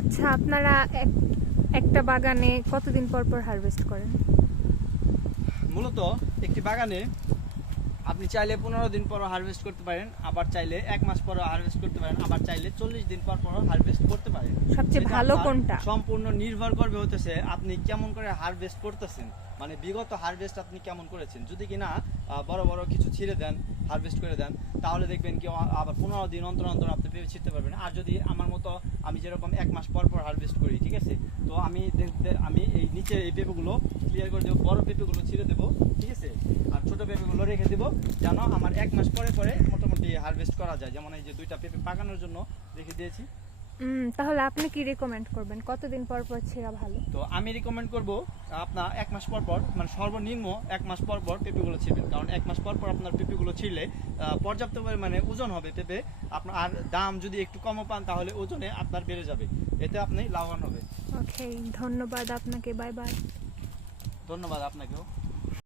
আচ্ছা, আপনারা একটা বাগানে কতদিন পর পর হারভেস্ট করেন? মূলত একটি বাগানে আপনি চাইলে 15 দিন পর হারভেস্ট করতে পারেন, আবার চাইলে 1 মাস পর হারভেস্ট করতে পারেন, আবার চাইলে 40 দিন পর পর হারভেস্ট করতে পারেন। সবচেয়ে সেটা ভালো আপনার কোনটা? সম্পূর্ণ নির্ভর করবে হতেছে আপনি কেমন করে হারভেস্ট করতেছেন, মানে বিগত হারভেস্ট আপনি কেমন করেছেন। যদি কিনা বড় বড় কিছু ছিঁড়ে দেন, হারভেস্ট করে দেন, তাহলে দেখবেন কি আবার 15 দিন অন্তর অন্তর আপনি পেঁপে ছিঁড়তে পারবেন। আর যদি আমার মতো আমি যেরকম 1 মাস পর পর হারভেস্ট করি, ঠিক আছে, তো আমি এই নিচে এই পেঁপেগুলো ক্লিয়ার করে দেবো, বড় পেঁপেগুলো ছিঁড়ে দেবো, ঠিক আছে, আর ছোট পেঁপেগুলো রেখে দেবো, যেন আমার 1 মাস পরে পরে মোটামুটি হারভেস্ট করা যায়। যেমন এই যে 2টা পেঁপে পাকানোর জন্য রেখে দিয়েছি। তাহলে আপনি কি রেকমেন্ড করবেন, কতদিন পর পর ছেঁড়া ভালো? তো আমি রিকমেন্ড করবো আপনার 1 মাস পর পর, মানে সর্বনিম্ন 1 মাস পর পর পেঁপেগুলো ছিঁড়বেন। কারণ 1 মাস পর পর আপনার পেঁপেগুলো ছিঁড়লে পর্যাপ্ত পরিমাণে ওজন হবে পেঁপে আপনার। আর দাম যদি একটু কম পান তাহলে ওজনে আপনার বেড়ে যাবে, এতে আপনি লাভবান হবে। ওকে, ধন্যবাদ আপনাকে, বাই বাই। ধন্যবাদ আপনাকেও।